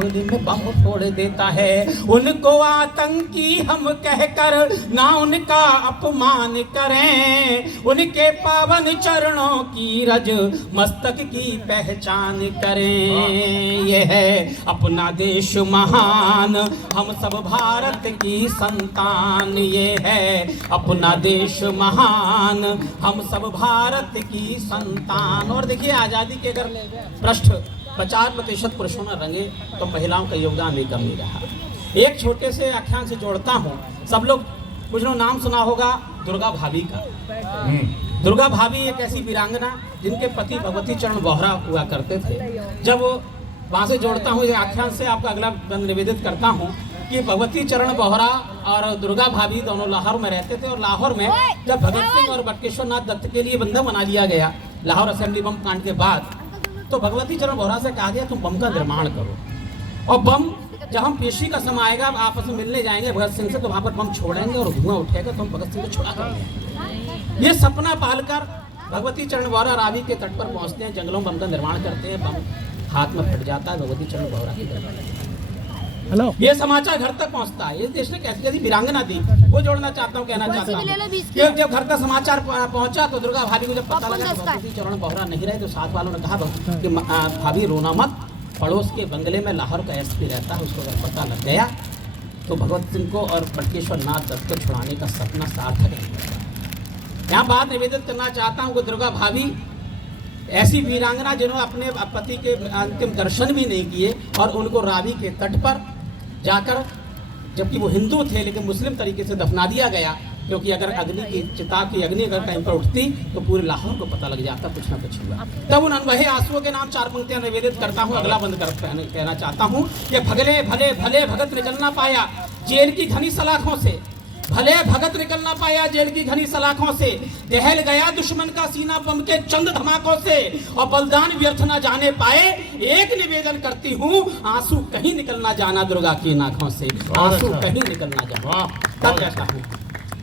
कमरे में बम फोड़ देता है। उनको आतंकी हम कहकर ना उनका अपमान करें, उनके पावन चरणों की रज मस्तक की पहचान करें। ये है अपना देश महान, हम सब भारत की संतान। ये है अपना देश महान, हम सब भारत की संतान। और देखिए आज़ादी के अगर पृष्ठ 50% पुरुषों ने रंगे तो महिलाओं का योगदान भी कम नहीं रहा। एक छोटे से आख्यान से जोड़ता हूँ, सब लोग कुछ लोग नाम सुना होगा दुर्गा भाभी का। दुर्गा भाभी एक ऐसी वीरांगना जिनके पति भगवती चरण बोहरा हुआ करते थे। जब वहाँ से जोड़ता हूँ, ये आख्यान से आपका अगला निवेदित करता हूँ कि भगवती चरण बोहरा और दुर्गा भाभी दोनों लाहौर में रहते थे। और लाहौर में जब भगत सिंह और बटुकेश्वर नाथ दत्त के लिए बंधन बना लिया गया लाहौर असेंबली बम कांड के बाद, तो भगवती चरण बोहरा से कहा गया तुम बम का निर्माण करो, और बम जब हम पेशी का समय आएगा आपस में मिलने जाएंगे भगत सिंह से, तो वहाँ पर बम छोड़ेंगे और धुआं उठेगा तो हम भगत सिंह को छुड़ा करेंगे। ये सपना पालकर भगवती चरण बोहरा रावी के तट पर पहुँचते हैं, जंगलों में बम का निर्माण करते हैं, बम हाथ में फट जाता है भगवती चरण बोहरा की तरफ। हेलो, ये समाचार घर तक पहुंचता है। इस देश ने कैसी कैसी वीरांगना दी, वो जोड़ना चाहता हूँ, कहना चाहता हूँ कि जब घर तक समाचार पहुंचा तो दुर्गा भाभी को जब पता लगा भगवती चरण बोहरा नहीं रहे, तो साथ वालों ने कहा कि भाभी रोना मत, पड़ोस के बंगले में लाहौर का एसपी रहता है, उसको अगर पता लग गया तो भगवत सिंह को और बटुकेश्वर नाथ दत्त को छुड़ाने का सपना सार्थक है। यहाँ बात निवेदित करना चाहता हूँ कि दुर्गा भाभी ऐसी वीरांगना जिन्होंने अपने पति के अंतिम दर्शन भी नहीं किए और उनको रावी के तट पर जाकर, जबकि वो हिंदू थे लेकिन मुस्लिम तरीके से दफना दिया गया, क्योंकि अगर अग्नि की चिता की अग्नि अगर कहीं पर उठती तो पूरे लाहौर को पता लग जाता कुछ ना कुछ हुआ। तब उन अनवहे आंसुओं के नाम 4 पंक्तियां निवेदित करता हूँ, अगला बंद कर कहना चाहता हूँ कि भगले भले भले भगत निकल ना पाया जेल की घनी सलाखों से, भले भगत निकल ना पाया जेल की घनी सलाखों से, दहल गया दुश्मन का सीना बम के चंद धमाकों से, और बलिदान व्यर्थ ना जाने पाए। एक निवेदन करती हूँ, आंसू कहीं निकल ना जाना दुर्गा की आंखों से, आंसू कहीं निकल ना जाना। तब कहता हूँ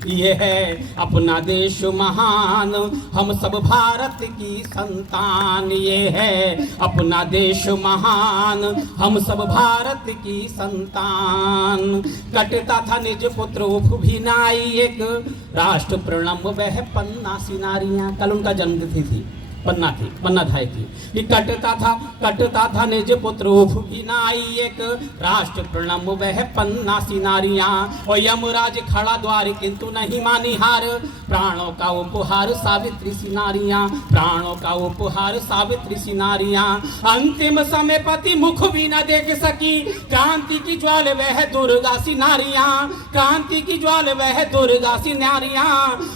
ये है अपना देश महान, हम सब भारत की संतान। ये है अपना देश महान, हम सब भारत की संतान। कटता था निज पुत्र उफ भी नाई, एक राष्ट्र प्रणम वह पन्ना सी नारियां। कल उनका जन्मतिथि थी, पन्ना धाय की। कि कटता था निज पुत्र उफ भी नाई, एक राष्ट्र प्रणम वह पन्ना सी नारियां। और यमराज खड़ा द्वार किंतु नहीं मानी हार, प्राणों का उपहार सावित्री सी नारियां, प्राणों का उपहार सावित्री सी नारियां। अंतिम समय पति मुख भी न देख सकी, क्रांति की ज्वाल वह दुर्गा सी नारियां, क्रांति की ज्वाल वह दुर्गा सी नारियां।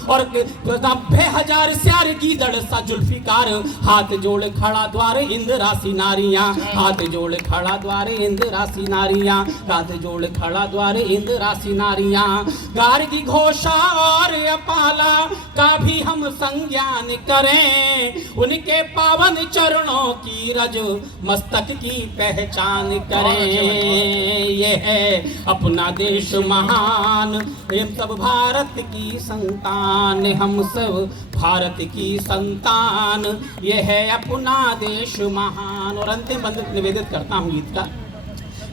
और 90,000 स्यार गीदड़ सा जुल्फिकार, हाथ जोड़ खड़ा द्वार इंदिरा सी नारियां, हाथ जोड़ खड़ा द्वार इंदिरा सी नारियां, हाथ जोड़ खड़ा द्वार इंदिरा सी नारियां। गार्गी घोषा और अपाला का भी हम संज्ञान करें, उनके पावन चरणों की रज मस्तक की पहचान करें। ये है अपना देश महान, हम सब भारत की संतान, हम सब भारत की संतान। ये है अपना देश महान। और अंतिम बंद निवेदित करता हूँ गीत का,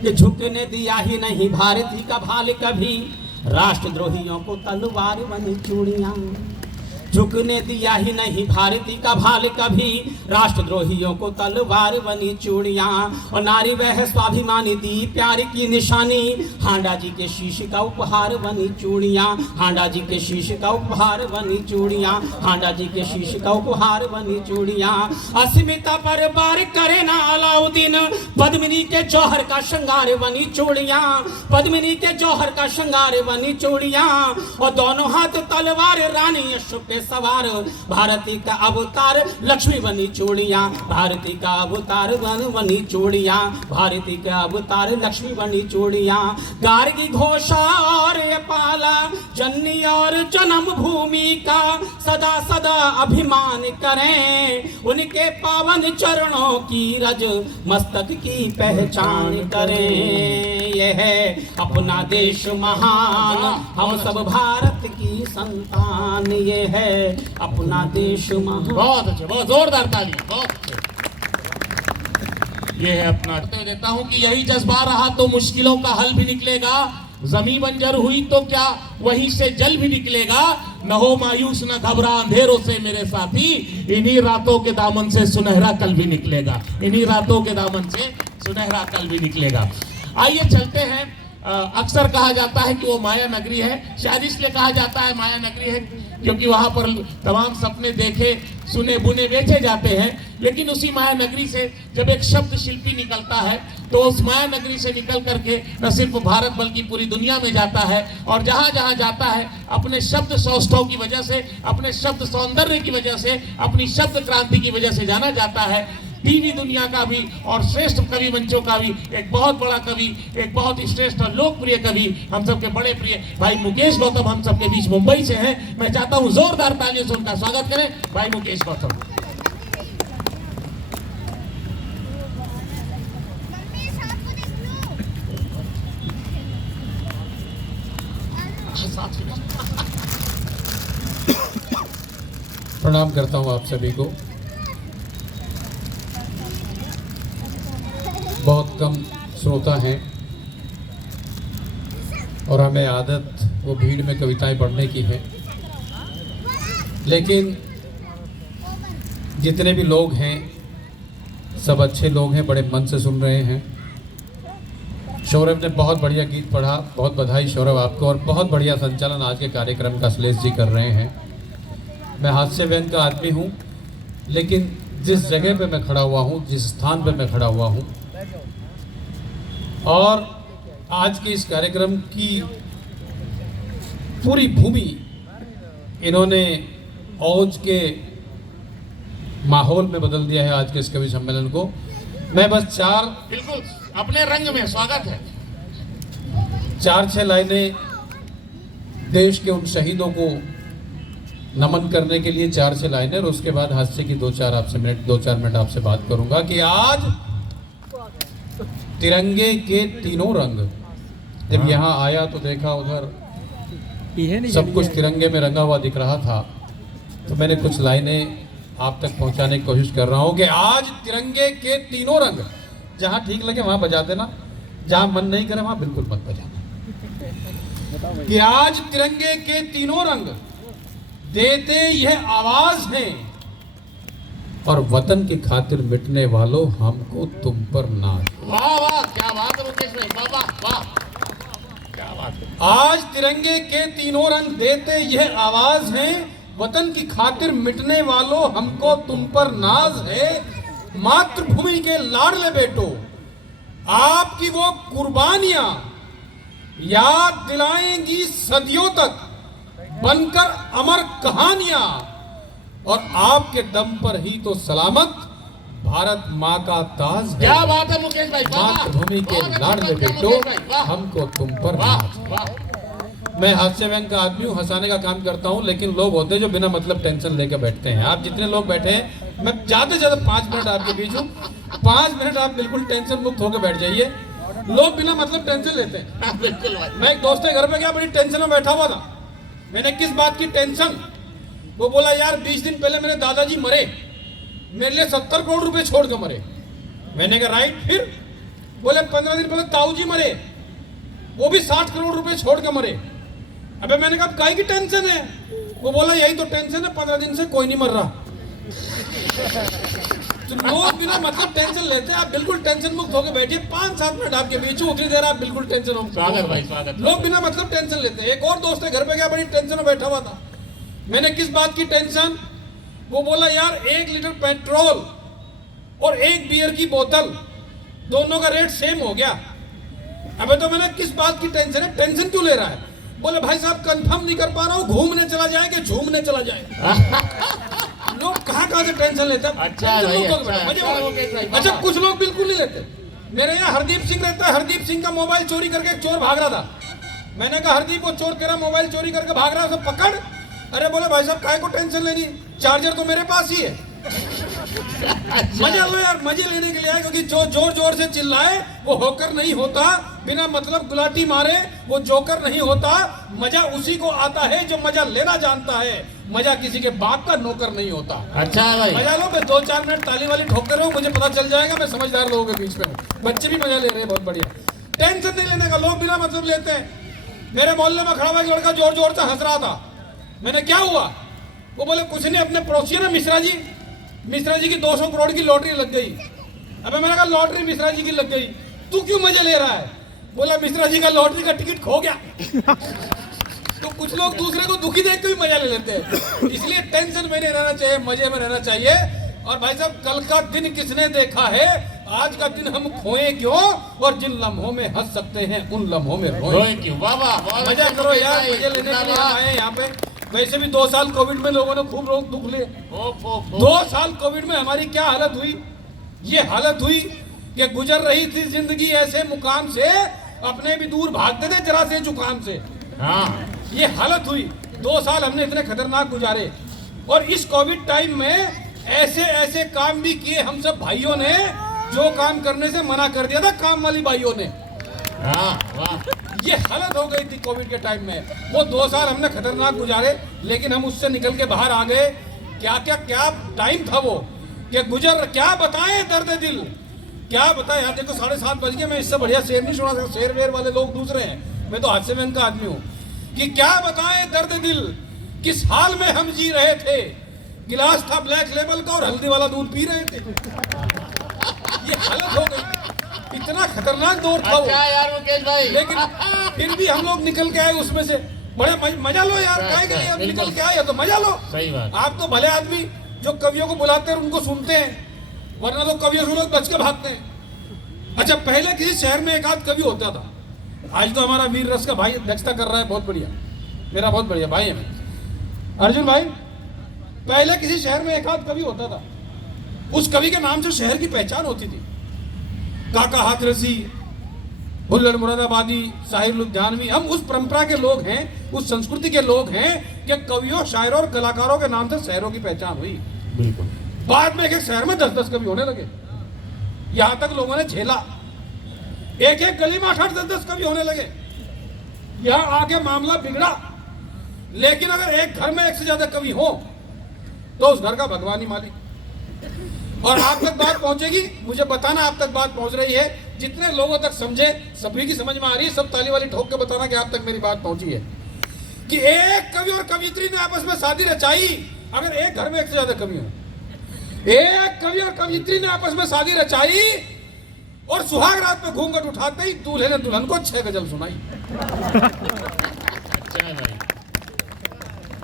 कि झुकने दिया ही नहीं भारती का भाल कभी, राष्ट्रद्रोहियों को तलवार बनी चूड़ियां। झुकने दिया ही नहीं भारती का भाल कभी, राष्ट्रद्रोहियों को तलवार बनी चूड़ियां। और नारी वह स्वाभिमानी दी प्यार की निशानी, हांडा जी के शीश का उपहार बनी चूड़ियां, हांडा जी के शीश का उपहार बनी चूड़ियां, हांडा जी के शीश का उपहार बनी चूड़ियां। अस्मिता पर बार करे ना अलाउद्दीन, पद्मिनी के जौहर का श्रृंगार बनी चूड़ियां, पद्मिनी के जौहर का श्रृंगार बनी चूड़ियां। और दोनों हाथ तलवार रानी अश्व पे सवार, भारती का अवतार लक्ष्मी बनी चूड़ियां, भारती का अवतार बनी चूड़ियां, भारती का अवतार लक्ष्मी बनी चूड़ियां। गार्गी घोषा और पाला जननी और जन्म भूमि का सदा सदा अभिमान करें, उनके पावन चरणों की रज मस्तक की पहचान करें। यह है अपना देश महान, हम सब भारत की संतान। ये है अपना देश महान। बहुत अच्छे, बहुत जोरदार ताली, बहुत अच्छे। ये है अपना देता हूं कि यही जज्बा रहा तो मुश्किलों का हल भी निकलेगा, जमीन बंजर हुई तो क्या वहीं से जल भी निकलेगा, न हो मायूस न घबरा अंधेरों से मेरे साथी, इन्हीं रातों के दामन से सुनहरा कल भी निकलेगा, इन्हीं रातों के दामन से सुनहरा कल भी निकलेगा। आइए चलते हैं। अक्सर कहा जाता है कि वो माया नगरी है, शायद इसलिए कहा जाता है माया नगरी है क्योंकि वहां पर तमाम सपने देखे सुने बुने बेचे जाते हैं। लेकिन उसी माया नगरी से जब एक शब्द शिल्पी निकलता है तो उस माया नगरी से निकल करके न सिर्फ भारत बल्कि पूरी दुनिया में जाता है, और जहां जहां जाता है अपने शब्द सौष्ठव की वजह से, अपने शब्द सौंदर्य की वजह से, अपनी शब्द क्रांति की वजह से जाना जाता है। टीवी दुनिया का भी और श्रेष्ठ कवि मंचों का भी एक बहुत बड़ा कवि, एक बहुत श्रेष्ठ और लोकप्रिय कवि, हम सबके बड़े प्रिय भाई मुकेश गौतम हम सबके बीच मुंबई से हैं। मैं चाहता हूं जोरदार तालियों से उनका स्वागत करें भाई मुकेश गौतम। प्रणाम करता हूं आप सभी को। बहुत कम श्रोता हैं और हमें आदत वो भीड़ में कविताएं पढ़ने की है, लेकिन जितने भी लोग हैं सब अच्छे लोग हैं, बड़े मन से सुन रहे हैं। सौरभ ने बहुत बढ़िया गीत पढ़ा, बहुत बधाई सौरभ आपको, और बहुत बढ़िया संचालन आज के कार्यक्रम का श्लेष जी कर रहे हैं। मैं हास्य व्यंग का आदमी हूँ, लेकिन जिस जगह पे मैं खड़ा हुआ हूँ, जिस स्थान पे मैं खड़ा हुआ हूँ, और आज के इस कार्यक्रम की पूरी भूमि इन्होंने औज के माहौल में बदल दिया है आज के इस कवि सम्मेलन को। मैं बस बिल्कुल अपने रंग में स्वागत है। 4-6 लाइनें देश के उन शहीदों को नमन करने के लिए 4-6 लाइनें, और उसके बाद हास्य की 2-4 मिनट आपसे बात करूंगा कि आज तिरंगे के तीनों रंग, जब यहाँ आया तो देखा उधर सब कुछ तिरंगे में रंगा हुआ दिख रहा था, तो मैंने कुछ लाइनें आप तक पहुंचाने की कोशिश कर रहा हूं कि आज तिरंगे के तीनों रंग, जहां ठीक लगे वहां बजा देना, जहां मन नहीं करे वहां बिल्कुल मत बजाना। कि आज तिरंगे के तीनों रंग देते यह आवाज है, और वतन की खातिर मिटने वालों हमको तुम पर नाज। वाह वाह क्या बात है मुकेश भाई, वाह वाह वाह क्या बात है। आज तिरंगे के तीनों रंग देते यह आवाज है, वतन की खातिर मिटने वालों हमको तुम पर नाज है। मातृभूमि के लाडले बेटो आपकी वो कुर्बानियां याद दिलाएंगी सदियों तक, बनकर अमर कहानियां, और आपके दम पर ही तो सलामत भारत माँ का ताज है। क्या बात है मुकेश भाई, मातृभूमि के लाडले बेटो हमको तुम पर नाज। मैं हास्य व्यंग का आदमी हूँ, हंसाने का काम करता हूँ, लेकिन लोग होते हैं जो बिना मतलब टेंशन लेकर बैठते हैं। आप जितने लोग बैठे हैं, मैं ज्यादा से ज्यादा 5 मिनट आपके बीच हूँ, 5 मिनट आप बिल्कुल टेंशन मुक्त होकर बैठ जाइए। लोग बिना मतलब टेंशन लेते हैं। बिल्कुल भाई। मैं एक दोस्त के घर पे गया, बड़ी टेंशन में बैठा हुआ था। मैंने किस बात की टेंशन? वो बोला यार 20 दिन पहले मेरे दादाजी मरे, मेरे लिए 70 करोड़ रुपए छोड़ कर मरे। मैंने कहा राइट, फिर बोले 15 दिन पहले ताऊ जी मरे, वो भी 60 करोड़ रुपए छोड़ कर मरे। अबे मैंने कहा काहे की टेंशन है? वो बोला यही तो टेंशन है, 15 दिन से कोई नहीं मर रहा। तो लोग बिना मतलब टेंशन लेते हैं। आप बिल्कुल टेंशन मुक्त होकर बैठिए, 5-7 मिनट आपके बीच हूँ, उतनी देर आप बिल्कुल टेंशन मुक्त। स्वागत भाई स्वागत। लोग बिना मतलब टेंशन लेते हैं। एक और दोस्त है घर पे गया, बड़ी टेंशन में बैठा हुआ था। मैंने किस बात की टेंशन? वो बोला यार 1 लीटर पेट्रोल और 1 बियर की बोतल, दोनों का रेट सेम हो गया। अबे तो मैंने किस बात की टेंशन है? टेंशन क्यों ले रहा है? बोले भाई साहब कंफर्म नहीं कर पा रहा हूँ, घूमने चला जाए कि झूमने चला जाए। लोग कहाँ से टेंशन लेते हैं। अच्छा कुछ लोग बिल्कुल नहीं लेते। मेरे यहाँ हरदीप सिंह रहता है, हरदीप सिंह का मोबाइल चोरी करके एक चोर भाग रहा था। मैंने कहा हरदीप वो चोर तेरा मोबाइल चोरी करके भाग रहा है, उसे पकड़। अरे बोले भाई साहब काहे को टेंशन लेनी, चार्जर तो मेरे पास ही है। अच्छा। मजा लो यार, मजे लेने के लिए आए, क्योंकि जो जोर जोर से चिल्लाए वो होकर नहीं होता, बिना मतलब गुलाटी मारे वो जोकर नहीं होता। मजा उसी को आता है जो मजा लेना जानता है, मजा किसी के बाप का नौकर नहीं होता। अच्छा है भाई। मजा लो, मैं 2-4 मिनट ताली वाली ठोक कर रहा हूँ, मुझे पता चल जाएगा मैं समझदार लोगों के बीच में हूँ। बच्चे भी मजा ले रहे हैं, बहुत बढ़िया। टेंशन नहीं लेने का, लोग बिना मतलब लेते हैं। मेरे मोहल्ले में खड़ा हुआ एक लड़का जोर जोर से हंस रहा था। मैंने क्या हुआ? वो बोले कुछ नहीं, अपने पड़ोसी है ना मिश्रा जी की 200 करोड़ की लॉटरी लग गई। अबे मैंने कहा लॉटरी मिश्रा जी की लग गई, तू क्यों मजे ले रहा है? बोला मिश्रा जी का लॉटरी का टिकट खो गया। तो कुछ लोग दूसरे को दुखी देख के भी मजा ले लेते हैं। इसलिए टेंशन में नहीं रहना चाहिए, मजे में रहना चाहिए। और भाई साहब, कल का दिन किसने देखा है? आज का दिन हम खोए क्यों? और जिन लम्हों में हंस सकते हैं उन लम्हों में रोए क्यों? वाह वाह, बहुत मजा अच्छे करो मुकेश यार, भाई, मजे लेने के लिए जिंदाबाद। आए हैं यहाँ पे। वैसे भी 2 साल कोविड में लोगों ने खूब लोग दुख लिए। ओफ, ओफ, ओफ। 2 साल कोविड में हमारी क्या हालत हुई? ये हालत हुई कि गुजर रही थी जिंदगी ऐसे मुकाम से, अपने भी दूर भागते थे जरा से जुकाम से। हाँ, ये हालत हुई। 2 साल हमने इतने खतरनाक गुजारे, और इस कोविड टाइम में ऐसे ऐसे काम भी किए हम सब भाइयों ने जो काम करने से मना कर दिया था काम वाली भाइयों ने। हाँ, वाह। ये हालत हो गई थी कोविड के टाइम में। वो 2 साल हमने खतरनाक गुजारे, लेकिन हम उससे निकल के बाहर आ गए। क्या टाइम था वो, कि गुजर, क्या बताएं दर्द दिल, क्या बताएं यार। देखो 7:30 बज गए, मैं इससे बढ़िया शेर नहीं सुना सकता। शेर वेर वाले लोग दूसरे हैं, मैं तो हादसे में इनका आदमी हूँ। कि क्या बताएं दर्द दिल, किस हाल में हम जी रहे थे। गिलास था ब्लैक लेबल का और हल्दी वाला दूध पी रहे थे। ये हालत हो गई, इतना खतरनाक दौर था वो। अच्छा यार मुकेश भाई, लेकिन फिर भी हम लोग निकल के आए उसमें से। बड़े मजा लो यार, अच्छा, काहे के लिए? अब बिल्कुल। निकल के आए तो मजा लो। सही बात। आप तो भले आदमी जो कवियों को बुलाते हैं उनको सुनते हैं, वरना तो कवियों से लोग बच के भागते हैं। अच्छा, पहले किसी शहर में एक आध कवि होता था। आज तो हमारा वीर रस का भाई अध्यक्षता कर रहा है, बहुत बढ़िया, मेरा बहुत बढ़िया भाई है अर्जुन भाई। पहले किसी शहर में एक आध कवि होता था, उस कवि के नाम से शहर की पहचान होती थी। काका हाथरसी, हुल्लड़ मुरादाबादी, साहिर लुधियानवी, हम उस परंपरा के लोग हैं, उस संस्कृति के लोग हैं कि कवियों, शायरों और कलाकारों के नाम से शहरों की पहचान हुई। बिल्कुल। बाद में एक एक शहर में 10-10 कवि होने लगे। यहां तक लोगों ने झेला, एक एक गली में 8-8, 10-10 कवि होने लगे। यहां आके मामला बिगड़ा। लेकिन अगर एक घर में 1 से ज्यादा कवि हो तो उस घर का भगवान ही मालिक। और आप तक बात पहुंचेगी, मुझे बताना आप तक बात पहुंच रही है। जितने लोगों तक समझे, सभी की समझ में आ रही है, सब ताली वाली ठोक के बताना कि आप तक मेरी बात पहुंची है। कि एक कवि और कवियत्री ने आपस में शादी रचाई। अगर एक घर में 1 से ज्यादा कवि हो, एक कवि और कवियत्री ने आपस में शादी रचाई, और सुहाग रात में घूंघट उठाते ही दूल्हे ने दुल्हन को 6 गजल सुनाई। अच्छा है भाई।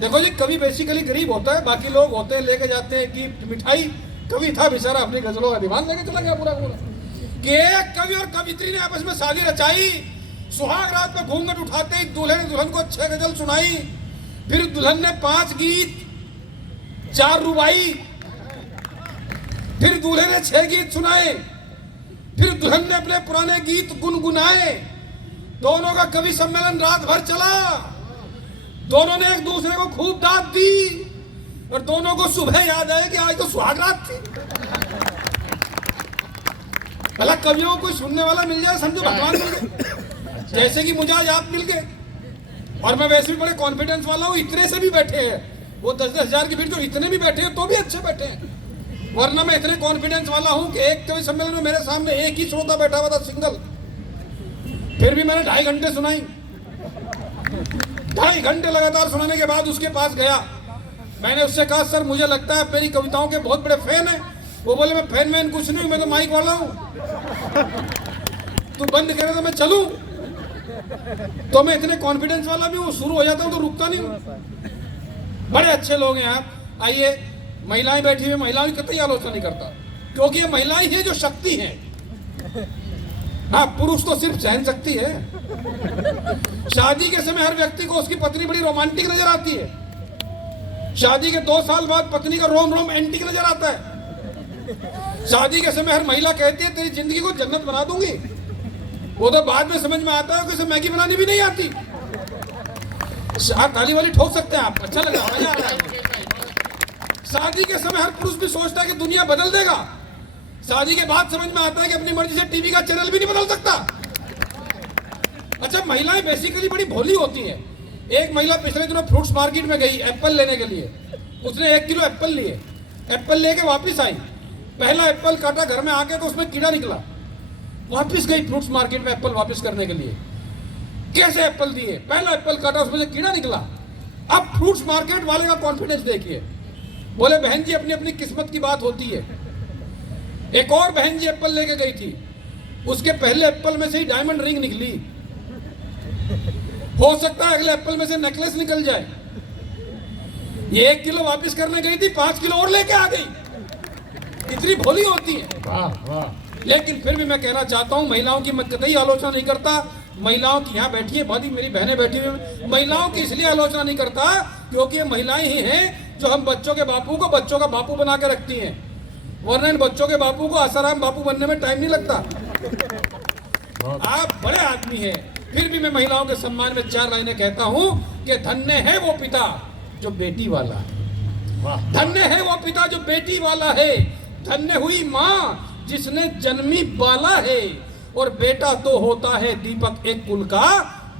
देखो जी, कवि बेसिकली गरीब होता है, बाकी लोग होते हैं लेके जाते हैं गिफ्ट मिठाई। कवि था बेचारा, अपनी गजलों का दीवान लेके चला गया पूरा पूरा। कि एक कवि और कवित्री ने आपस में शादी रचाई, सुहाग रात में घूंघट उठाते ही दूल्हे ने दुल्हन को 6 गजल सुनाई। फिर दुल्हन ने 5 गीत, 4 रुबाई, फिर दूल्हे ने 6 गीत सुनाए। फिर दुल्हन ने अपने पुराने गीत गुनगुनाए। दोनों का कवि सम्मेलन रात भर चला। दोनों ने एक दूसरे को खूब दाद दी, और दोनों को सुबह याद आया कि आज तो सुहाग रात थी। भला कवियों को कोई सुनने वाला मिल जाए, समझो भगवान मिल गए। जैसे कि मुझे आज आप मिल गए, और मैं वैसे भी बड़े कॉन्फिडेंस वाला हूँ। इतने से भी बैठे हैं, वो 10-10 हजार के बीच तो इतने भी बैठे हैं तो भी अच्छे बैठे हैं। वरना मैं इतने कॉन्फिडेंस वाला हूँ कि एक कवि सम्मेलन में मेरे सामने एक ही श्रोता बैठा हुआ था, सिंगल। फिर भी मैंने 2.5 घंटे सुनाई। 2.5 घंटे लगातार सुनाने के बाद उसके पास गया। मैंने उससे कहा, सर मुझे लगता है मेरी कविताओं के बहुत बड़े फैन हैं। वो बोले, मैं फैन मैन कुछ नहीं हूं, मैं तो माइक वाला हूं। तू बंद करे तो मैं चलूं। तो मैं इतने कॉन्फिडेंस वाला भी हूं, शुरू हो जाता हूं तो रुकता नहीं हूं। बड़े अच्छे लोग हैं आप। आइए, महिलाएं बैठी हुई, महिलाओं की कतई आलोचना नहीं करता, क्योंकि ये महिलाएं हैं जो शक्ति है। हाँ, पुरुष तो सिर्फ सहन शक्ति है। शादी के समय हर व्यक्ति को उसकी पत्नी बड़ी रोमांटिक नजर आती है। शादी के 2 साल बाद पत्नी का रोम रोम एंटिक नजर आता है। शादी के समय हर महिला कहती है तेरी जिंदगी को जन्नत बना दूंगी। वो तो बाद में समझ में आता है कि उसे मैगी बनानी भी नहीं आती। ताली वाली ठोक सकते हैं आप, अच्छा लगा, मजा आ रहा है। शादी के समय हर पुरुष भी सोचता है कि दुनिया बदल देगा, शादी के बाद समझ में आता है कि अपनी मर्जी से टीवी का चैनल भी नहीं बदल सकता। अच्छा, महिलाएं बेसिकली बड़ी भोली होती हैं। एक महिला पिछले दिनों फ्रूट्स मार्केट में गई एप्पल लेने के लिए। उसने 1 किलो एप्पल लिए, एप्पल लेके वापस आई। पहला एप्पल काटा, घर में आके तो उसमें कीड़ा निकला। वापस गई फ्रूट्स मार्केट में एप्पल वापस करने के लिए। कैसे एप्पल दिए? पहला एप्पल काटा, उसमें से कीड़ा निकला। अब फ्रूट्स मार्केट वाले का कॉन्फिडेंस देखिए। बोले बहन जी, अपनी अपनी किस्मत की बात होती है। एक और बहन जी एप्पल लेके गई थी, उसके पहले एप्पल में से ही डायमंड रिंग निकली। हो सकता है अगले एप्पल में से नेकलेस निकल जाए। ये 1 किलो वापस करने गई थी, 5 किलो और लेके आ गई। इतनी भोली होती है। वाह वाह। लेकिन फिर भी मैं कहना चाहता हूं, महिलाओं की मैं कतई आलोचना नहीं करता। महिलाओं की यहाँ बैठी है, बहुत ही मेरी बहनें बैठी हुई, महिलाओं की इसलिए आलोचना नहीं करता क्योंकि ये महिलाएं ही हैं जो हम बच्चों के बापू को बच्चों का बापू बना के रखती हैं। वरना इन बच्चों के बापू को आसाराम बापू बनने में टाइम नहीं लगता। आप बड़े आदमी हैं, फिर भी मैं महिलाओं के सम्मान में 4 लाइनें कहता हूं कि धन्य है वो पिता जो बेटी वाला है, धन्य है वो पिता जो बेटी वाला है, धन्य हुई माँ जिसने जन्मी बाला है, और बेटा तो होता है दीपक एक कुल का,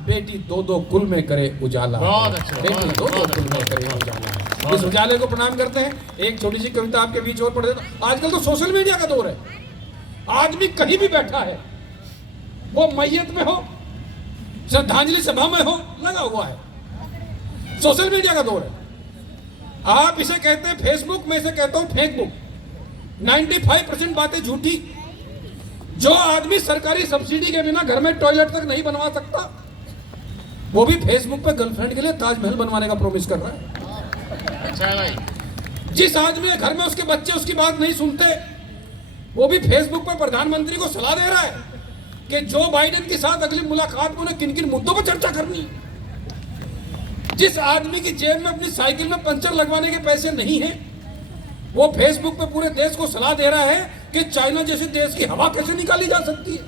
बेटी 2-2 कुल में करे उजाला। बहुत अच्छा, बेटी 2-2 कुल में करे उजाला। इस उजाले को प्रणाम करते हैं। एक छोटी सी कविता आपके बीच और पढ़ देता हूं। आजकल तो सोशल मीडिया का दौर है। आदमी कहीं भी बैठा है, वो मैयत में हो, श्रद्धांजलि सभा में हो, लगा हुआ है। सोशल मीडिया का दौर है। आप इसे कहते हैं फेसबुक, मैं इसे कहता हूं फेसबुक। 95% बातें झूठी। जो आदमी सरकारी सब्सिडी के बिना घर में टॉयलेट तक नहीं बनवा सकता, वो भी फेसबुक पे गर्लफ्रेंड के लिए ताजमहल बनवाने का प्रॉमिस कर रहा है। अच्छा है भाई। जिस आदमी के घर में उसके बच्चे उसकी बात नहीं सुनते, वो भी फेसबुक पर प्रधानमंत्री को सलाह दे रहा है कि जो बाइडेन के साथ अगली मुलाकात में उन्हें किन किन मुद्दों पर चर्चा करनी है। जिस आदमी की जेब में अपनी साइकिल में पंचर लगवाने के पैसे नहीं है, वो फेसबुक पे पूरे देश को सलाह दे रहा है कि चाइना जैसे देश की हवा कैसे निकाली जा सकती है।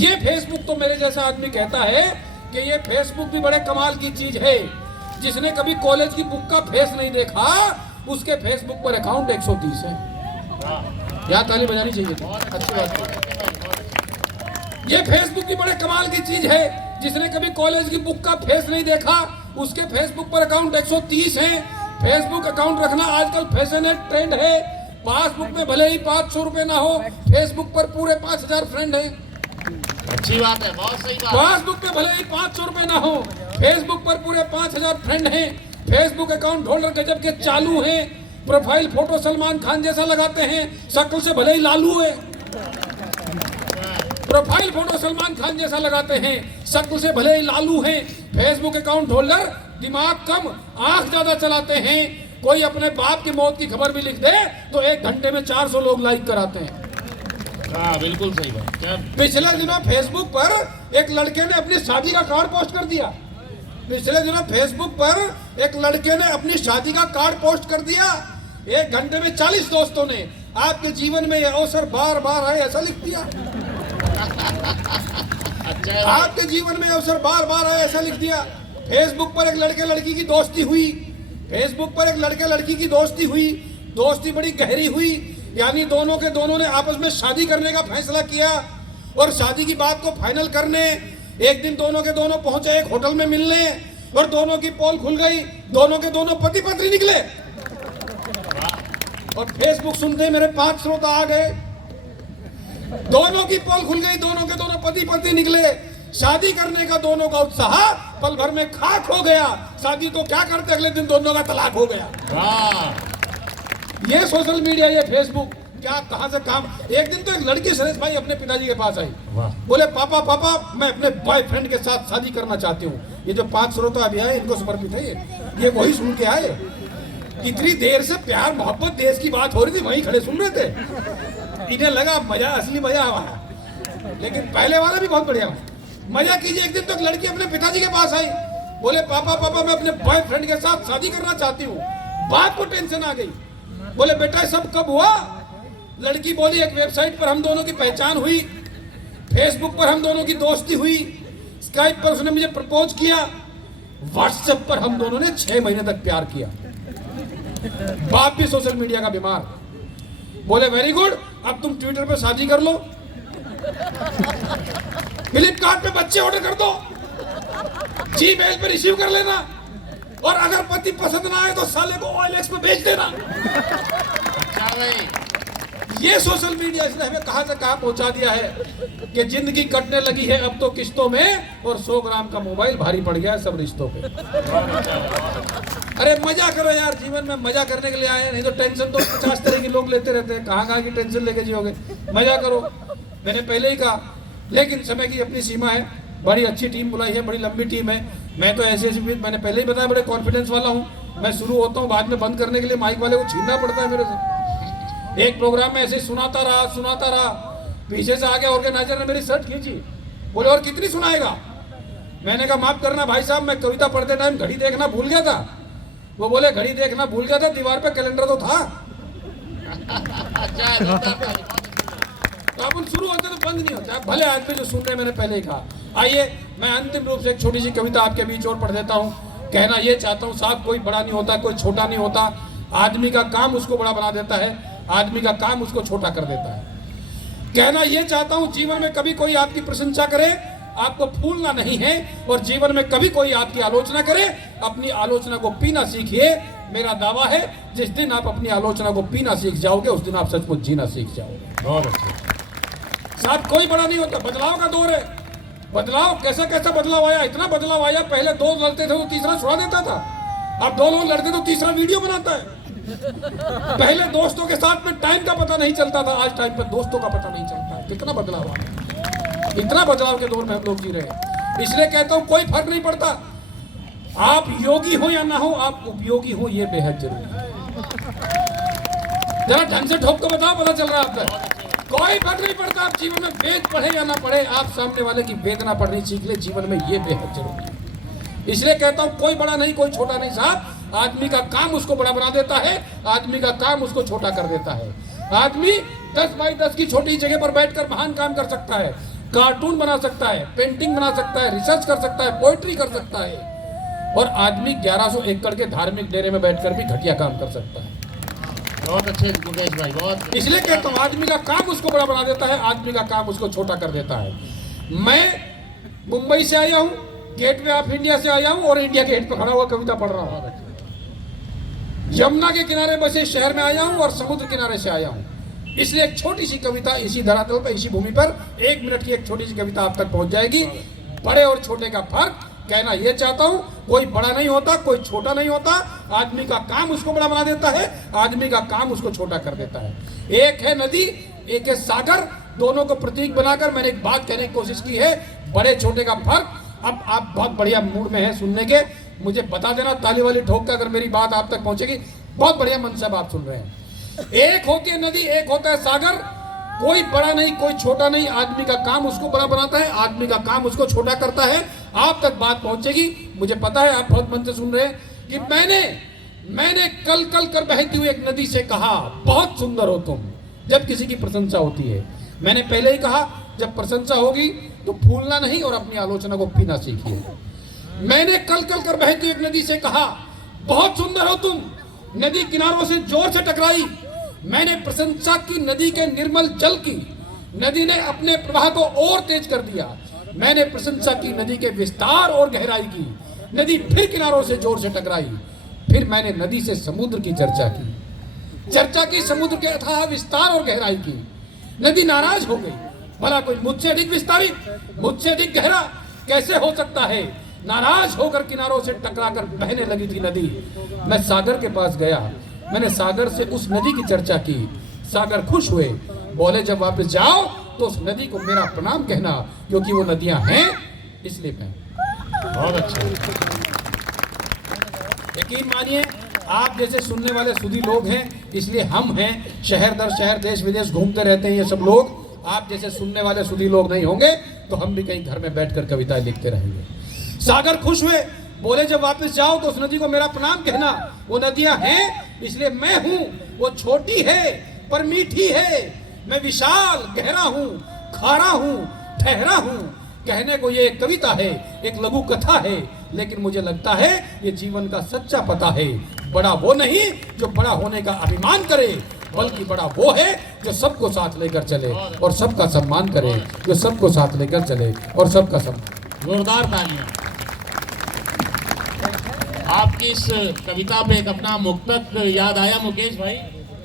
ये फेसबुक तो मेरे जैसा आदमी कहता है कि ये फेसबुक भी बड़े कमाल की चीज है। जिसने कभी कॉलेज की बुक का फेस नहीं देखा, उसके फेसबुक पर अकाउंट 130 है। यहाँ ताली बजानी चाहिए, अच्छी बात है। ये फेसबुक भी बड़े कमाल की चीज है। जिसने कभी कॉलेज की बुक का फेस नहीं देखा, उसके फेसबुक पर अकाउंट 130 है। फेसबुक अकाउंट रखना आजकल फैशन है, ट्रेंड है। पासबुक में भले ही 500 रुपए ना हो, फेसबुक पर पूरे 5000 फ्रेंड हैं। अच्छी बात है, बहुत सही बात। पासबुक में भले ही 500 रुपए ना हो, फेसबुक पर पूरे 5000 फ्रेंड हैं। फेसबुक अकाउंट होल्डर गजब के चालू हैं। प्रोफाइल फोटो सलमान खान जैसा लगाते हैं, शक्ल से भले ही लालू है। प्रोफाइल फोटो सलमान खान जैसा लगाते हैं, शक्ल से भले ही लालू हैं। फेसबुक अकाउंट होल्डर दिमाग कम, आंख ज्यादा चलाते हैं। कोई अपने बाप की मौत की खबर भी लिख दे तो 1 घंटे में 400 लोग लाइक कराते हैं। हाँ बिल्कुल सही बात। क्या पिछले दिनों फेसबुक पर एक लड़के ने अपनी शादी का कार्ड पोस्ट कर दिया। पिछले दिनों फेसबुक पर एक लड़के ने अपनी शादी का कार्ड पोस्ट कर दिया। 1 घंटे में 40 दोस्तों ने आपके जीवन में यह अवसर बार बार आए ऐसा लिख दिया। अच्छा है। आपके जीवन में अवसर बार बार आए ऐसा लिख दिया। फेसबुक पर एक लड़के लड़की की दोस्ती हुई। फेसबुक पर एक लड़के लड़की की दोस्ती हुई। दोस्ती बड़ी गहरी हुई, यानी दोनों के दोनों ने आपस में शादी करने का फैसला किया। और शादी की बात को फाइनल करने एक दिन दोनों के दोनों पहुंचे एक होटल में मिलने, और दोनों की पोल खुल गई। दोनों के दोनों पति पत्नी निकले। और फेसबुक सुनते ही मेरे 5 श्रोता आ गए। दोनों की पोल खुल गई, दोनों के दोनों पति पत्नी निकले। शादी करने का दोनों का उत्साह पल भर में खाक हो गया। शादी तो क्या करते, अगले दिन दोनों का तलाक हो गया। ये सोशल मीडिया, ये फेसबुक, क्या कहां से काम। एक दिन तो एक लड़की सुरेश भाई अपने पिताजी के पास आई। बोले पापा पापा मैं अपने बॉयफ्रेंड के साथ शादी करना चाहती हूँ। ये जो 5 श्रोता अभी आए इनको समर्पित है ये वही सुन के आए। इतनी देर से प्यार मोहब्बत देश की बात हो रही थी, वहीं खड़े सुन रहे थे। इन्हें लगा मजा, असली मजा आया। लेकिन पहले वाला भी बहुत बढ़िया मजा कीजिए। एक दिन तो एक लड़की अपने पिताजी के पास आई। बोले पापा पापा मैं अपने बॉयफ्रेंड के साथ शादी करना चाहती हूँ। बाप को टेंशन आ गई। बोले बेटा सब कब हुआ? लड़की बोली एक वेबसाइट पर हम दोनों की पहचान हुई, फेसबुक पर हम दोनों की दोस्ती हुई, स्काइप पर उसने मुझे प्रपोज किया, व्हाट्सएप पर हम दोनों ने 6 महीने तक प्यार किया। बाप भी सोशल मीडिया का बीमार। बोले वेरी गुड, अब तुम ट्विटर पे शादी कर लो, फ्लिपकार्ट पे बच्चे ऑर्डर कर दो, जीमेल पे रिसीव कर लेना, और अगर पति पसंद ना आए तो साले को OLX पे भेज देना। अच्छा भाई, ये सोशल मीडिया इसने हमें कहां से कहां पहुंचा दिया है कि जिंदगी कटने लगी है अब तो किस्तों में, और 100 ग्राम का मोबाइल भारी पड़ गया है सब रिश्तों पे। अरे मजा करो यार, जीवन में मजा करने के लिए आए, नहीं तो टेंशन तो 50 तरह के लोग लेते रहते हैं, कहाँ कहाँ की टेंशन लेके जियोगे। मजा करो, मैंने पहले ही कहा, लेकिन समय की अपनी सीमा है। बड़ी अच्छी टीम बुलाई है, बड़ी लंबी टीम है। मैं तो ऐसे मैंने पहले ही बताया बड़े कॉन्फिडेंस वाला हूँ। मैं शुरू होता हूँ, बाद में बंद करने के लिए माइक वाले को छीनना पड़ता है मेरे से। एक प्रोग्राम में ऐसे सुनाता रहा, पीछे से आगे ऑर्गेनाइजर ने मेरी शर्ट खींची, बोले और कितनी सुनाएगा। मैंने कहा माफ करना भाई साहब, मैं कविता पढ़ते टाइम घड़ी देखना भूल गया था। वो बोले घड़ी देखना भूल गया था, दीवार पे कैलेंडर तो था। तो अपन शुरू होते तो बंद नहीं होता, भले आदमी जो सुन रहे, मैंने पहले ही कहा। आइए मैं अंतिम रूप से एक छोटी सी कविता आपके बीच और पढ़ देता हूँ। कहना ये चाहता हूँ, साहब कोई बड़ा नहीं होता, कोई छोटा नहीं होता। आदमी का काम उसको बड़ा बना देता है, आदमी का काम उसको छोटा कर देता है। कहना ये चाहता हूँ, जीवन में कभी कोई आपकी प्रशंसा करे, आपको फूलना नहीं है, और जीवन में कभी कोई आपकी आलोचना करे, अपनी आलोचना को पीना सीखिए। मेरा दावा है, जिस दिन आप अपनी आलोचना को पीना सीख जाओगे, उस दिन आप सचमुच जीना सीख जाओगे। बहुत अच्छा। साहब कोई बड़ा नहीं होता, बदलाव का दौर है। बदलाव कैसा कैसा बदलाव आया, इतना बदलाव आया। पहले 2 लड़ते थे तो तीसरा छुड़ा देता था, अब 2 लोग लड़ते तो तीसरा वीडियो बनाता है। पहले दोस्तों के साथ में टाइम का पता नहीं चलता था, आज टाइम पर दोस्तों का पता नहीं चलता है। कितना बदलाव आया, इतना बदलाव के दौर में हम लोग जी रहे हैं। इसलिए कहता हूं कोई फर्क नहीं पड़ता, आप योगी हो या ना हो, आप उपयोगी हो, ये बेहद जरूरी है। जरा ढंग से ठोक कर बताओ, पता चल रहा है आपका। कोई फर्क नहीं पड़ता, आप जीवन में वेद पढ़े या ना पढ़े, आप सामने वाले की वेदना पढ़नी सीख ले, जीवन में ये बेहद जरूरी है। इसलिए कहता हूं कोई बड़ा नहीं, कोई छोटा नहीं साहब। आदमी का काम उसको बड़ा बना देता है, आदमी का काम उसको छोटा कर देता है। आदमी 10 बाई 10 की छोटी जगह पर बैठकर महान काम कर सकता है, कार्टून बना सकता है, पेंटिंग बना सकता है, रिसर्च कर सकता है, पोइट्री कर सकता है। और आदमी 1100 एकड़ के धार्मिक डेरे में बैठकर भी घटिया काम कर सकता है। बहुत अच्छे मुकेश भाई, बहुत। इसलिए कहता हूं आदमी का काम उसको बड़ा बना देता है, आदमी का काम उसको छोटा कर देता है। मैं मुंबई से आया हूं, गेटवे ऑफ इंडिया से आया हूं, और इंडिया गेट पर खड़ा हुआ कविता पढ़ रहा हूं। यमुना के किनारे बसे शहर में आया हूं और समुद्र किनारे से आया हूं। इसलिए एक छोटी सी कविता इसी धरातल पर, इसी भूमि पर 1 मिनट की एक छोटी सी कविता आप तक पहुंच जाएगी। बड़े और छोटे का फर्क कहना ये चाहता हूं, कोई बड़ा नहीं होता, कोई छोटा नहीं होता। आदमी का काम उसको बड़ा बना देता है, आदमी का काम उसको छोटा कर देता है। एक है नदी, एक है सागर, दोनों को प्रतीक बनाकर मैंने एक बात कहने की कोशिश की है, बड़े छोटे का फर्क। अब आप बहुत बढ़िया मूड में हैं सुनने के, मुझे बता देना ताली वाली ठोक कर अगर मेरी बात आप तक पहुंचेगी। बहुत बढ़िया मन से आप सुन रहे हैं। एक होती है नदी, एक होता है सागर। कोई बड़ा नहीं, कोई छोटा नहीं, आदमी का काम उसको बड़ा बनाता है, आदमी का काम उसको छोटा करता है। आप तक बात पहुंचेगी, मुझे पता है आप बहुत मन से सुन रहे हैं कि मैंने कल कर बहती हुई एक नदी से कहा, बहुत सुंदर हो तुम। जब किसी की प्रशंसा होती है, मैंने पहले ही कहा, जब प्रशंसा होगी तो फूलना नहीं और अपनी आलोचना को पीना सीखिए। मैंने कल कर बहती हुई एक नदी से कहा, बहुत सुंदर हो तुम। नदी किनारों से जोर से टकराई, मैंने प्रशंसा की नदी के निर्मल जल की। नदी ने अपने प्रवाह को और तेज कर दिया। मैंने प्रशंसा की नदी के विस्तार और गहराई की। नदी फिर किनारों से जोर से टकराई। फिर मैंने नदी से समुद्र की चर्चा की समुद्र के अथाह विस्तार और गहराई की। नदी नाराज हो गई, भला कोई मुझसे अधिक विस्तारित, मुझसे अधिक गहरा कैसे हो सकता है। नाराज होकर किनारों से टकराकर बहने लगी थी नदी। मैं सागर के पास गया, मैंने सागर से उस नदी की चर्चा की। सागर खुश हुए, बोले जब वापस जाओ तो उस नदी को मेरा प्रणाम कहना, क्योंकि वो नदियां हैं इसलिए मैं। बहुत अच्छा। यकीन मानिए, आप जैसे सुनने वाले सुधी लोग हैं, इसलिए हम हैं। शहर दर शहर, देश विदेश घूमते रहते हैं ये सब लोग। आप जैसे सुनने वाले सुधी लोग नहीं होंगे तो हम भी कहीं घर में बैठकर कविताएं लिखते रहेंगे। सागर खुश हुए, बोले जब वापस जाओ तो उस नदी को मेरा प्रणाम कहना। वो नदियां हैं इसलिए मैं हूं। वो छोटी है पर मीठी है। मैं विशाल गहरा हूं, खारा हूं, ठहरा हूं। कहने को ये एक कविता है, एक लघु कथा है, लेकिन मुझे लगता है ये जीवन का सच्चा पता है। बड़ा वो नहीं जो बड़ा होने का अभिमान करे, बल्कि बड़ा वो है जो सबको साथ लेकर चले और सबका सम्मान करे, जो सबको साथ लेकर चले और सबका सम्मान। जोरदार तालियां। आपकी इस कविता पे एक अपना मुक्तक याद आया मुकेश भाई,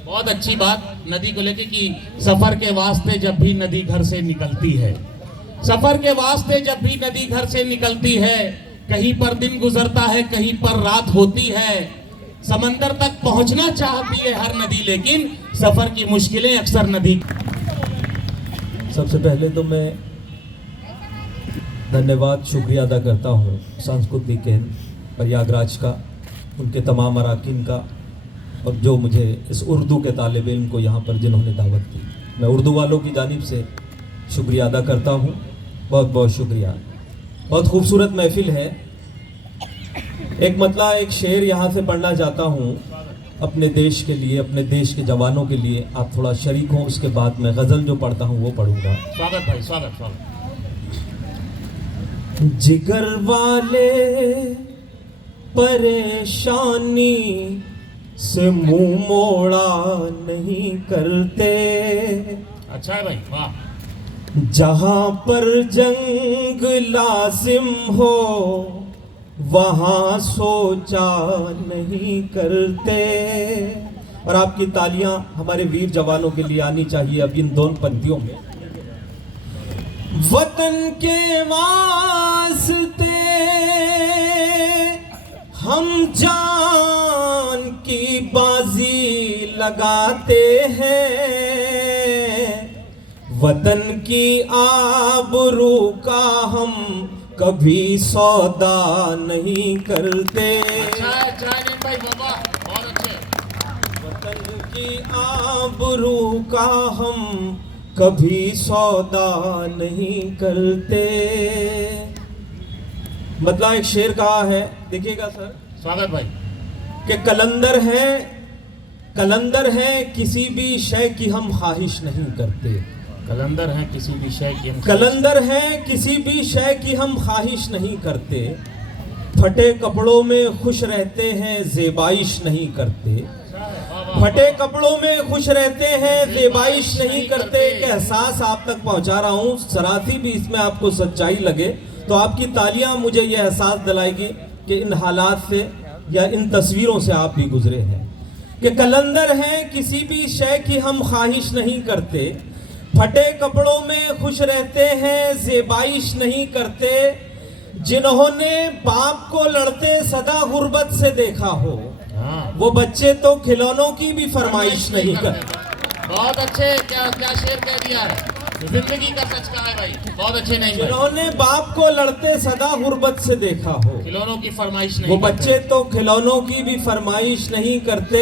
बहुत अच्छी बात नदी को लेके कि सफर के वास्ते जब भी नदी घर से निकलती है, सफर के वास्ते जब भी नदी घर से निकलती है, कहीं पर दिन गुजरता है कहीं पर रात होती है, समंदर तक पहुंचना चाहती है हर नदी, लेकिन सफर की मुश्किलें अक्सर नदी। सबसे पहले तो मैं धन्यवाद शुक्रिया अदा करता हूँ सांस्कृतिक केंद्र प्रयागराज का, उनके तमाम अराकीन का, और जो मुझे इस उर्दू के तालिब इल्म को यहाँ पर जिन्होंने दावत दी, मैं उर्दू वालों की जानिब से शुक्रिया अदा करता हूँ। बहुत बहुत शुक्रिया। बहुत खूबसूरत महफिल है। एक मतला एक शेर यहाँ से पढ़ना चाहता हूँ अपने देश के लिए, अपने देश के जवानों के लिए। आप थोड़ा शरीक हों, उसके बाद मैं गज़ल जो पढ़ता हूँ वो पढ़ूँगा। स्वागत भाई, स्वागत स्वागत। जिगर वाले परेशानी से मुंह मोड़ा नहीं करते, अच्छा है भाई, वाह। जहां पर जंग लाजिम हो वहां सोचा नहीं करते। और आपकी तालियां हमारे वीर जवानों के लिए आनी चाहिए अब इन दोनों पंक्तियों में। वतन के वास्ते हम जान की बाजी लगाते हैं, वतन की आबरू का हम कभी सौदा नहीं करते। अच्छा है भाई, बाबा बहुत अच्छे। वतन की आबरू का हम कभी सौदा नहीं करते। मतलब एक शेर कहा है, देखिएगा सर। स्वागत भाई। कि कलंदर है किसी भी शय की हम ख्वाहिश नहीं करते। कलंदर है किसी भी शय की हम, कलंदर है किसी भी शय की हम ख्वाहिश नहीं करते। फटे कपड़ों में खुश रहते हैं ज़ेबाइश नहीं करते। फटे कपड़ों में खुश रहते हैं ज़ेबाइश नहीं करते। कि एहसास आप तक पहुंचा रहा हूं, सरासी भी इसमें आपको सच्चाई लगे तो आपकी तालियां मुझे यह एहसास दिलाएगी कि इन हालात से या इन तस्वीरों से आप भी गुजरे हैं। कि कलंदर है किसी भी शय की हम ख्वाहिश नहीं करते। फटे कपड़ों में खुश रहते हैं ज़ेबाइश नहीं करते। जिन्होंने बाप को लड़ते सदा गुर्बत से देखा हो, वो बच्चे तो खिलौनों की भी फरमाइश नहीं करते। बहुत अच्छे, क्या क्या शेर कह दिया है, जिंदगी का सच कहा है भाई, बहुत अच्छे। नहीं, जिन्होंने बाप को लड़ते सदा गुर्बत से देखा हो, खिलौनों की फरमाइश नहीं, वो बच्चे तो खिलौनों की भी फरमाइश नहीं करते।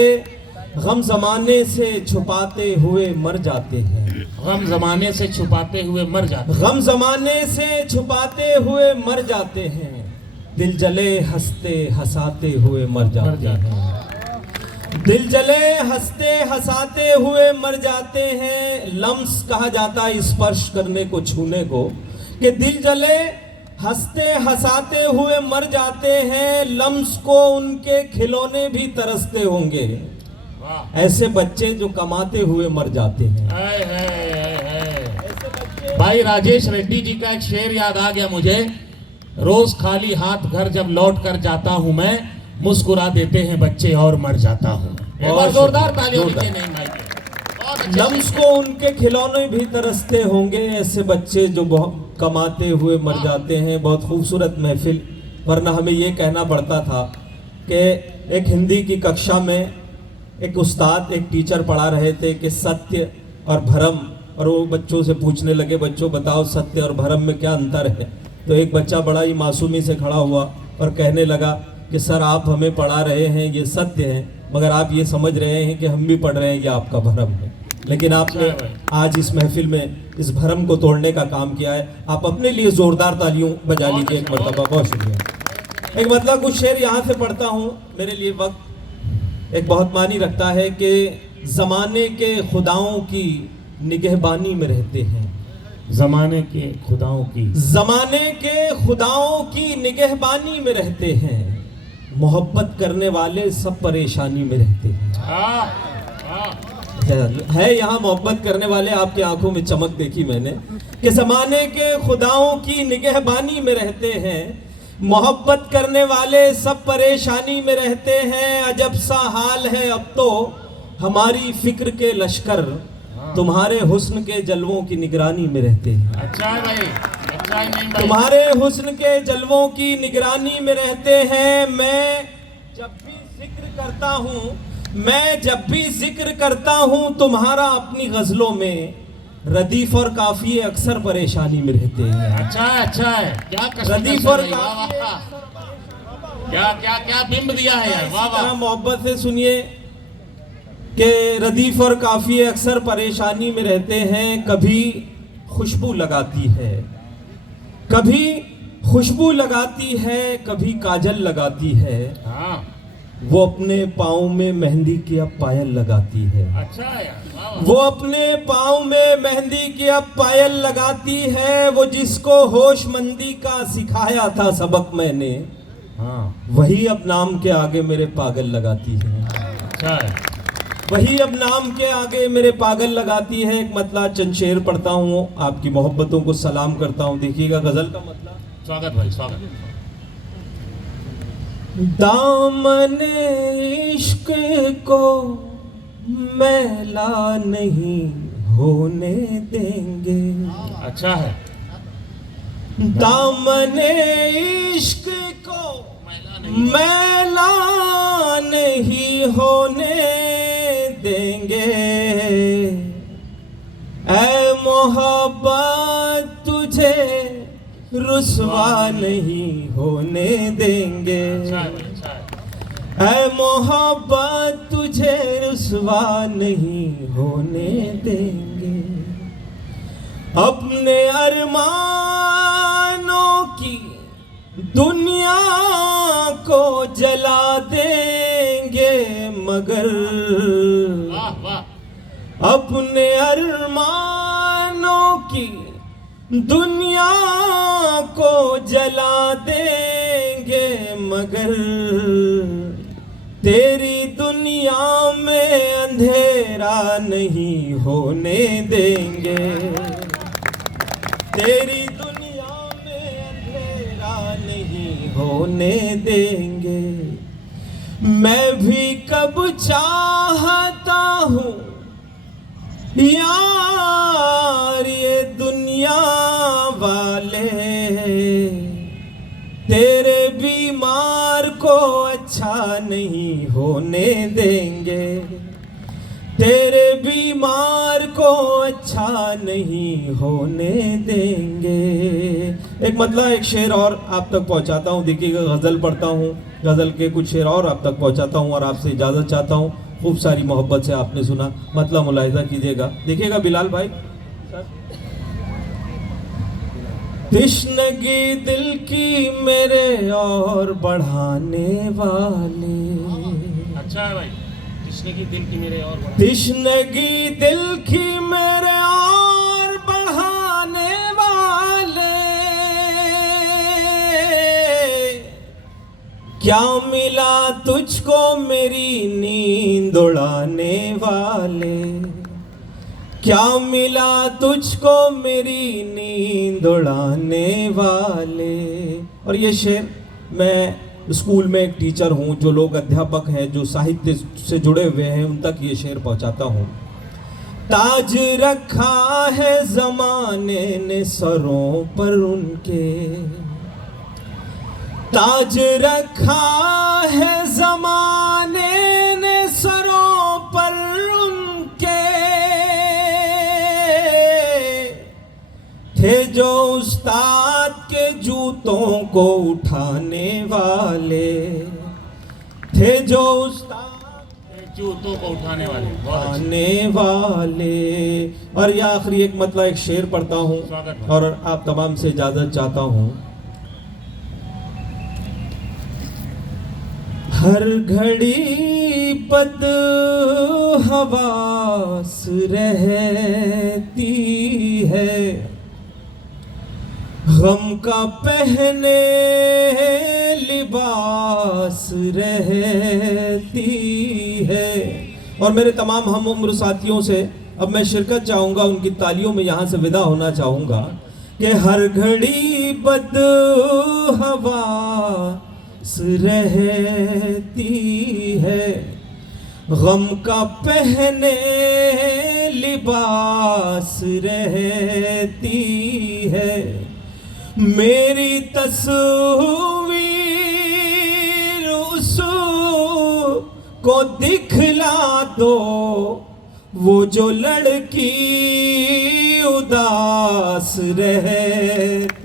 गम जमाने से छुपाते हुए मर जाते हैं। गम जमाने से छुपाते हुए मर जाते हैं। गम जमाने से छुपाते हुए मर जाते हैं। दिल जले हंसते हंसाते हुए मर जाते हैं। दिल जले हंसते हंसाते हुए मर जाते हैं। लम्स कहा जाता है स्पर्श करने को, छूने को। कि दिल जले हंसते हंसाते हुए मर जाते हैं। लम्स को उनके खिलौने भी तरसते होंगे। ऐसे बच्चे जो कमाते हुए मर जाते हैं। भाई राजेश रेड्डी जी का एक शेर याद आ गया मुझे। रोज खाली हाथ घर जब लौट कर जाता हूं मैं, मुस्कुरा देते हैं बच्चे और मर जाता हूं। जोरदार तालियां नीचे नहीं भाई। लम्स को उनके खिलौने भी तरसते होंगे। ऐसे बच्चे जो बहुत कमाते हुए मर जाते हैं। बहुत खूबसूरत महफिल, वरना हमें ये कहना पड़ता था कि एक हिंदी की कक्षा में एक उस्ताद, एक टीचर पढ़ा रहे थे कि सत्य और भरम, और वो बच्चों से पूछने लगे, बच्चों बताओ सत्य और भरम में क्या अंतर है। तो एक बच्चा बड़ा ही मासूमी से खड़ा हुआ और कहने लगा कि सर आप हमें पढ़ा रहे हैं ये सत्य है, मगर आप ये समझ रहे हैं कि हम भी पढ़ रहे हैं ये आपका भरम है। लेकिन आपने आज इस महफिल में इस भरम को तोड़ने का काम किया है। आप अपने लिए जोरदार तालियों बजा लीजिए एक मरतबा। बहुत शुक्रिया। एक मतलब कुछ शेर यहाँ से पढ़ता हूँ, मेरे लिए वक्त एक बहुत मानी रखता है कि ज़माने के खुदाओं की निगहबानी में रहते हैं। ज़माने के खुदाओं की, ज़माने के खुदाओं की निगहबानी में रहते हैं। मोहब्बत करने वाले सब परेशानी में रहते हैं। है यहाँ मोहब्बत करने वाले, आपकी आंखों में चमक देखी मैंने कि जमाने के खुदाओं की निगहबानी में रहते हैं। मोहब्बत करने वाले सब परेशानी में रहते हैं। अजब सा हाल है अब तो हमारी फिक्र के लश्कर तुम्हारे हुस्न के जलवों की निगरानी में रहते हैं। अच्छा है भाई, अच्छा है नहीं भाई। तुम्हारे हुस्न के जलवों की निगरानी में रहते हैं। मैं जब भी जिक्र करता हूँ तुम्हारा अपनी गजलों में, रदीफ और काफिए अक्सर परेशानी में रहते हैं। अच्छा है, अच्छा है। क्या रदीफ और काफिए क्या क्या क्या बिंब दिया है यार, वाह वाह। मोहब्बत से सुनिए कि रदीफ और काफिए अक्सर परेशानी में रहते हैं। कभी खुशबू लगाती है, कभी खुशबू लगाती है, कभी काजल लगाती है। हाँ, वो अपने पाँव में मेहंदी की अब पायल लगाती है। अच्छा है यार, वाह वाह। वो अपने पाँव में मेहंदी की अब पायल लगाती है। वो जिसको होशमंदी का सिखाया था सबक मैंने, हाँ, वही अब नाम के आगे मेरे पागल लगाती है। अच्छा है। वही अब नाम के आगे मेरे पागल लगाती है। एक मतला चंद शेर पढ़ता हूँ, आपकी मोहब्बतों को सलाम करता हूँ। देखिएगा गजल का मतलब। स्वागत भाई, स्वागत। दामने इश्क को मैला नहीं होने देंगे। अच्छा है। दामने इश्क को मैला नहीं होने देंगे। ऐ मोहब्बत तुझे रुसवा नहीं होने देंगे। अच्छा है, अच्छा है। ऐ मोहब्बत तुझे रुसवा नहीं होने देंगे। अपने अरमानों की दुनिया को जला देंगे मगर, वाह वाह। अपने अरमानों की दुनिया को जला देंगे मगर, तेरी दुनिया में अंधेरा नहीं होने देंगे। तेरी दुनिया में अंधेरा नहीं होने देंगे। मैं भी कब चाहता हूँ यार ये दुनिया वाले तेरे बीमार को अच्छा नहीं होने देंगे। तेरे बीमार को अच्छा नहीं होने देंगे। एक मतलब एक शेर और आप तक पहुंचाता हूँ। देखिएगा गज़ल पढ़ता हूँ, गज़ल के कुछ शेर और आप तक पहुंचाता हूँ और आपसे इजाज़त चाहता हूँ। खूब सारी मोहब्बत से आपने सुना, मतलब मुलाहिजा कीजिएगा। देखिएगा बिलाल भाई। तिश्नगी दिल की मेरे और बढ़ाने वाले। अच्छा है भाई। तिश्नगी दिल की मेरे और तिश्नगी दिल की मेरे और बढ़ाने वाले, क्या मिला तुझको मेरी नींद उड़ाने वाले। क्या मिला तुझको मेरी नींद उड़ाने वाले। और ये शेर मैं स्कूल में एक टीचर हूँ, जो लोग अध्यापक हैं, जो साहित्य से जुड़े हुए हैं, उन तक ये शेर पहुँचाता हूँ। ताज रखा है ज़माने ने सरों पर उनके, ताज रखा है ज़माने ने सरों पर उनके, थे जो उस्ताद के जूतों को उठाने वाले। थे जो उस्ताद जूतों को उठाने वाले, उठाने वाले। और ये आखिरी एक मतलब एक शेर पढ़ता हूँ और आप तमाम से इजाज़त चाहता हूँ। हर घड़ी बद हवास रहती है, गम का पहने लिबास रहती है। और मेरे तमाम हम उम्र साथियों से अब मैं शिरकत चाहूँगा, उनकी तालियों में यहाँ से विदा होना चाहूँगा कि हर घड़ी बद हवास रहती है, गम का पहने लिबास रहती है, मेरी तस्वीर उसको दिखला दो, वो जो लड़की उदास रहती